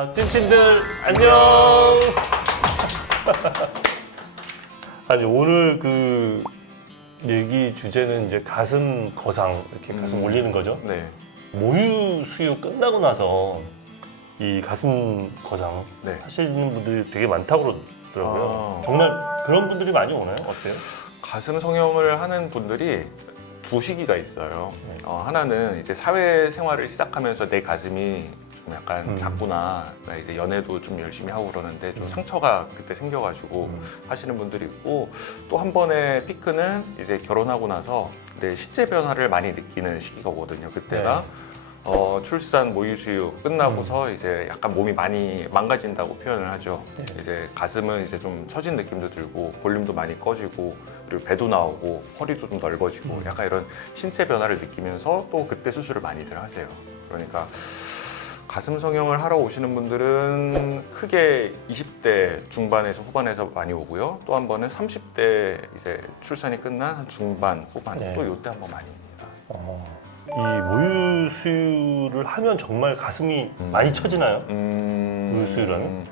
아, 찐친들 안녕. 아니 오늘 그 얘기 주제는 이제 가슴 거상 이렇게 가슴 음. 올리는 거죠. 네. 모유 수유 끝나고 나서 이 가슴 거상 네. 하시는 분들이 되게 많다고 그러더라고요. 아. 정말 그런 분들이 많이 오나요? 어때요? 가슴 성형을 하는 분들이 두 시기가 있어요. 네. 어, 하나는 이제 사회생활을 시작하면서 내 가슴이 좀 약간 음. 작구나. 나 이제 연애도 좀 열심히 하고 그러는데 좀 음. 상처가 그때 생겨가지고 음. 하시는 분들이 있고 또 한 번의 피크는 이제 결혼하고 나서 내 시체 변화를 많이 느끼는 시기가 오거든요. 그때가 어, 출산 모유수유 끝나고서 이제 약간 몸이 많이 망가진다고 표현을 하죠. 네. 이제 가슴은 이제 좀 처진 느낌도 들고 볼륨도 많이 꺼지고 그리고 배도 나오고 허리도 좀 넓어지고 음. 약간 이런 신체 변화를 느끼면서 또 그때 수술을 많이들 하세요. 그러니까 가슴 성형을 하러 오시는 분들은 크게 20대 중반에서 후반에서 많이 오고요. 또 한 번은 30대 이제 출산이 끝난 한 중반 후반 네. 또 이때 한 번 많이 옵니다. 어, 이 모유 수유를 하면 정말 가슴이 음. 많이 처지나요? 음... 물수유를 하면?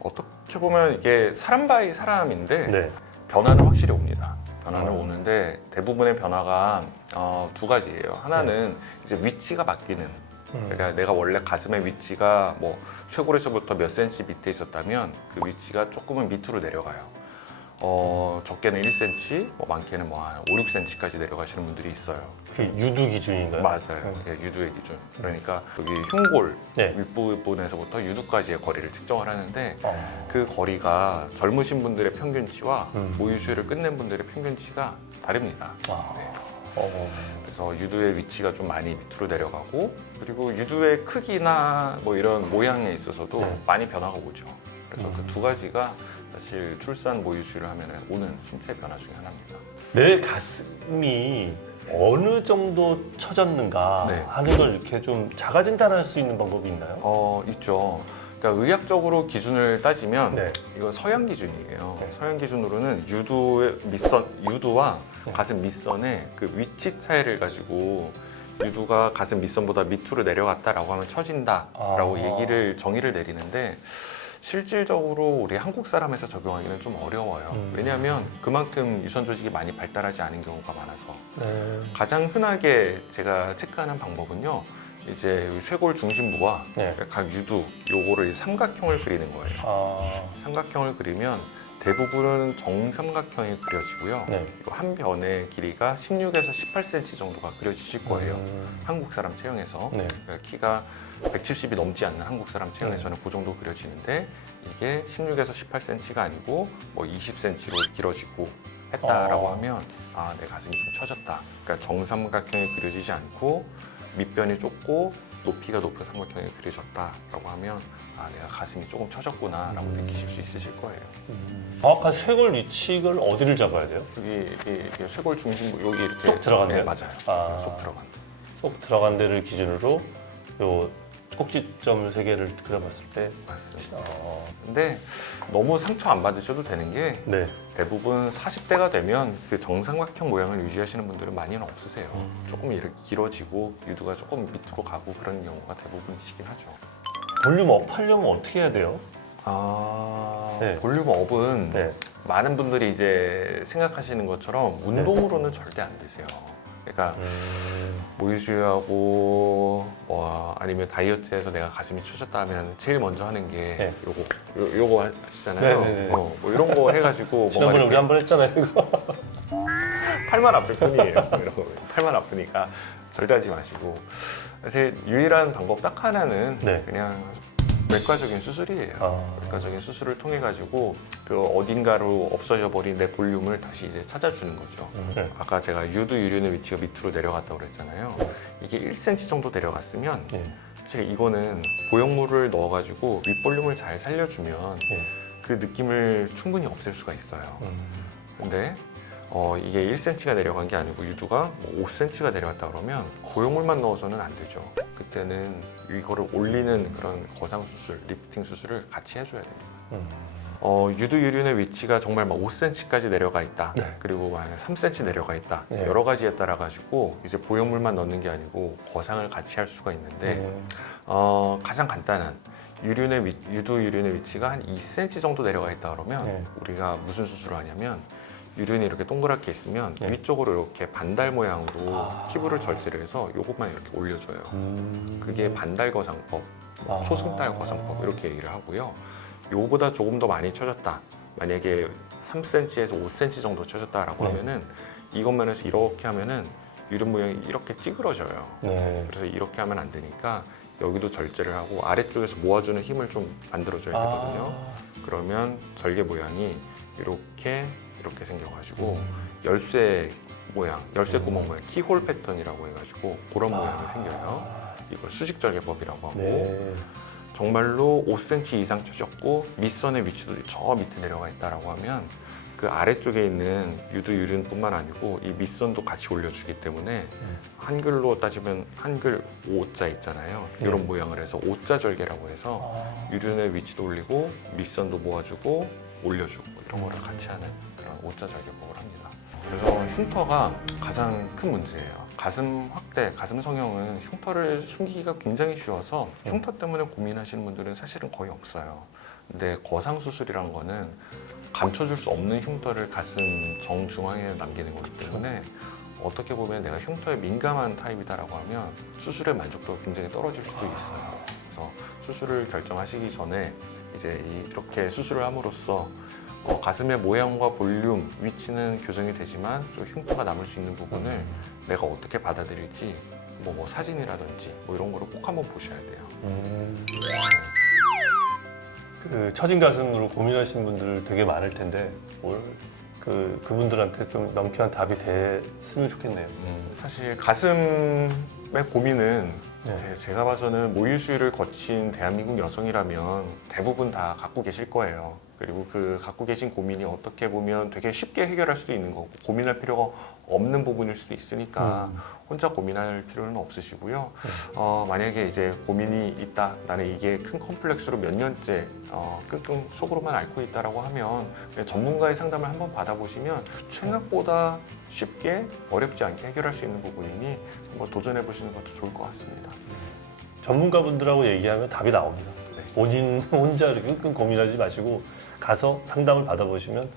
어떻게 보면 이게 사람 바이 사람인데 네. 변화는 확실히 옵니다. 변화는 어. 오는데 대부분의 변화가 어, 두 가지예요. 하나는 이제 위치가 바뀌는. 음. 그러니까 내가 원래 가슴의 위치가 뭐 쇄골에서부터 몇 센치 밑에 있었다면 그 위치가 조금은 밑으로 내려가요. 어, 적게는 1cm, 뭐 많게는 뭐한 5, 6cm까지 내려가시는 분들이 있어요. 그게 유두 기준인가요? 맞아요. 음. 그게 유두의 기준. 그러니까 여기 흉골 네. 윗부분에서부터 유두까지의 거리를 측정을 하는데 어. 그 거리가 젊으신 분들의 평균치와 음. 모유수유를 끝낸 분들의 평균치가 다릅니다. 아. 네. 어. 그래서 유두의 위치가 좀 많이 밑으로 내려가고 그리고 유두의 크기나 뭐 이런 모양에 있어서도 네. 많이 변화가 오죠. 그래서 음. 그두 가지가 사실 출산 모유수유를 하면 오는 신체 변화 중에 하나입니다. 내 가슴이 어느 정도 처졌는가 네. 하는 걸 이렇게 좀 자가 진단할 수 있는 방법이 있나요? 어 있죠. 그러니까 의학적으로 기준을 따지면 네. 이건 서양 기준이에요. 네. 서양 기준으로는 유두의 밑선, 유두와 네. 가슴 밑선의 그 위치 차이를 가지고 유두가 가슴 밑선보다 밑으로 내려갔다라고 하면 처진다라고 아. 얘기를 정의를 내리는데 실질적으로 우리 한국 사람에서 적용하기는 좀 어려워요. 음. 왜냐하면 그만큼 유선 조직이 많이 발달하지 않은 경우가 많아서 네. 가장 흔하게 제가 체크하는 방법은요. 이제 쇄골 중심부와 네. 각 유두 요거를 이제 삼각형을 그리는 거예요. 아. 삼각형을 그리면 대부분은 정삼각형이 그려지고요. 네. 한 변의 길이가 16에서 18cm 정도가 그려지실 거예요. 음. 한국 사람 체형에서 네. 그러니까 키가 170이 넘지 않는 한국 사람 체형에서는 그 정도 그려지는데 이게 16에서 18cm가 아니고 뭐 20cm로 길어지고 했다라고 어. 하면 아 내 가슴이 좀 처졌다. 그러니까 정삼각형이 그려지지 않고 밑변이 좁고 높이가 높은 삼각형이 그려졌다라고 하면 아 내가 가슴이 조금 처졌구나라고 음. 느끼실 수 있으실 거예요. 정확한 쇄골 위치를 어디를 잡아야 돼요? 여기, 여기, 여기 쇄골 중심부 여기 이렇게 쏙 들어갔네요? 네, 맞아요. 아. 쏙 들어간. 쏙 들어간 데를 기준으로 요 꼭지점 세 개를 그려봤을 때 맞습니다. 어, 근데 너무 상처 안 받으셔도 되는 게 네. 대부분 40대가 되면 그 정삼각형 모양을 유지하시는 분들은 많이는 없으세요. 음. 조금 이렇게 길어지고 유두가 조금 밑으로 가고 그런 경우가 대부분이시긴 하죠. 볼륨 업 하려면 어떻게 해야 돼요? 아 네. 볼륨 업은 네. 많은 분들이 이제 생각하시는 것처럼 운동으로는 절대 안 되세요. 그러니까 음, 모유수유하고 뭐 아니면 다이어트해서 내가 가슴이 처졌다 하면 제일 먼저 하는 게 네. 요거 요, 요거 하시잖아요. 네네네. 어, 뭐 이런 거 해가지고 지난번에 우리 한 번 했잖아요. 이거. 팔만 아플 뿐이에요. 팔만 아프니까 절대 하지 마시고 사실 유일한 방법 딱 하나는 네. 그냥 외과적인 수술이에요. 아, 외과적인 수술을 통해 가지고 그 어딘가로 없어져 버린 내 볼륨을 다시 이제 찾아주는 거죠. 네. 아까 제가 유두 유륜의 위치가 밑으로 내려갔다고 그랬잖아요. 이게 1cm 정도 내려갔으면 예. 사실 이거는 보형물을 넣어가지고 윗볼륨을 잘 살려주면 예. 그 느낌을 충분히 없앨 수가 있어요. 음, 근데 어, 이게 1cm가 내려간 게 아니고 유두가 뭐 5cm가 내려갔다 그러면 보형물만 넣어서는 안 되죠. 그때는 이거를 올리는 그런 거상 수술, 리프팅 수술을 같이 해줘야 됩니다. 음. 어, 유두 유륜의 위치가 정말 막 5cm까지 내려가 있다. 네. 그리고 만약 3cm 내려가 있다. 네. 여러 가지에 따라 가지고 이제 보형물만 넣는 게 아니고 거상을 같이 할 수가 있는데 네. 어, 가장 간단한 유륜의 위- 유두 유륜의 위치가 한 2cm 정도 내려가 있다 그러면 네. 우리가 무슨 수술을 하냐면 유륜이 이렇게 동그랗게 있으면 네. 위쪽으로 이렇게 반달 모양으로 아. 피부를 절제를 해서 요것만 이렇게 올려줘요. 음. 그게 반달 거상법, 뭐 아. 초승달 거상법 이렇게 얘기를 하고요. 요보다 조금 더 많이 쳐졌다. 만약에 3cm에서 5cm 정도 쳐졌다라고 네. 하면은 이것만 해서 이렇게 하면은 유륜 모양이 이렇게 찌그러져요. 네. 그래서 이렇게 하면 안 되니까 여기도 절제를 하고 아래쪽에서 모아주는 힘을 좀 만들어줘야 되거든요. 아. 그러면 절개 모양이 이렇게 이렇게 생겨가지고 음. 열쇠 모양, 열쇠 구멍 모양, 키홀 패턴이라고 해가지고 그런 아. 모양이 생겨요. 이걸 수직 절개법이라고 하고 네. 정말로 5cm 이상 쳐졌고 밑선의 위치도 저 밑에 내려가 있다라고 하면 그 아래쪽에 있는 유두 유륜뿐만 아니고 이 밑선도 같이 올려주기 때문에 음. 한글로 따지면 한글 오자 있잖아요. 네. 이런 모양을 해서 오자 절개라고 해서 아. 유륜의 위치도 올리고 밑선도 모아주고 올려주고 이런 거를 같이 하는 그런 오자 절개법을 합니다. 그래서 흉터가 가장 큰 문제예요. 가슴 확대, 가슴 성형은 흉터를 숨기기가 굉장히 쉬워서 흉터 때문에 고민하시는 분들은 사실은 거의 없어요. 근데 거상 수술이란 거는 감춰줄 수 없는 흉터를 가슴 정중앙에 남기는 거기 때문에 어떻게 보면 내가 흉터에 민감한 타입이다라고 하면 수술의 만족도가 굉장히 떨어질 수도 있어요. 그래서 수술을 결정하시기 전에 이제 이- 이렇게 수술을 함으로써 어, 가슴의 모양과 볼륨, 위치는 교정이 되지만 좀 흉터가 남을 수 있는 부분을 내가 어떻게 받아들일지 뭐, 뭐 사진이라든지 뭐 이런 거를 꼭 한번 보셔야 돼요. 음. 그 처진 가슴으로 고민하시는 분들 되게 많을 텐데 뭘 그 그분들한테 좀 명쾌한 답이 됐으면 좋겠네요. 사실 가슴 의 고민은 네. 제- 제가 봐서는 모유 수유를 거친 대한민국 여성이라면 대부분 다 갖고 계실 거예요. 그리고 그 갖고 계신 고민이 어떻게 보면 되게 쉽게 해결할 수도 있는 거고 고민할 필요가 없는 부분일 수도 있으니까 음. 혼자 고민할 필요는 없으시고요. 어, 만약에 이제 고민이 있다, 나는 이게 큰 컴플렉스로 몇 년째 어, 끙끙 속으로만 앓고 있다라고 하면 전문가의 상담을 한번 받아보시면 생각보다 쉽게 어렵지 않게 해결할 수 있는 부분이니 한번 도전해 보시는 것도 좋을 것 같습니다. 전문가분들하고 얘기하면 답이 나옵니다. 네. 본인 혼자 이렇게 끙끙 고민하지 마시고 가서 상담을 받아보시면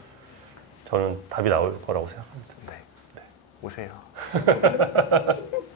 저는 답이 나올 거라고 생각합니다. 네, 네. 오세요.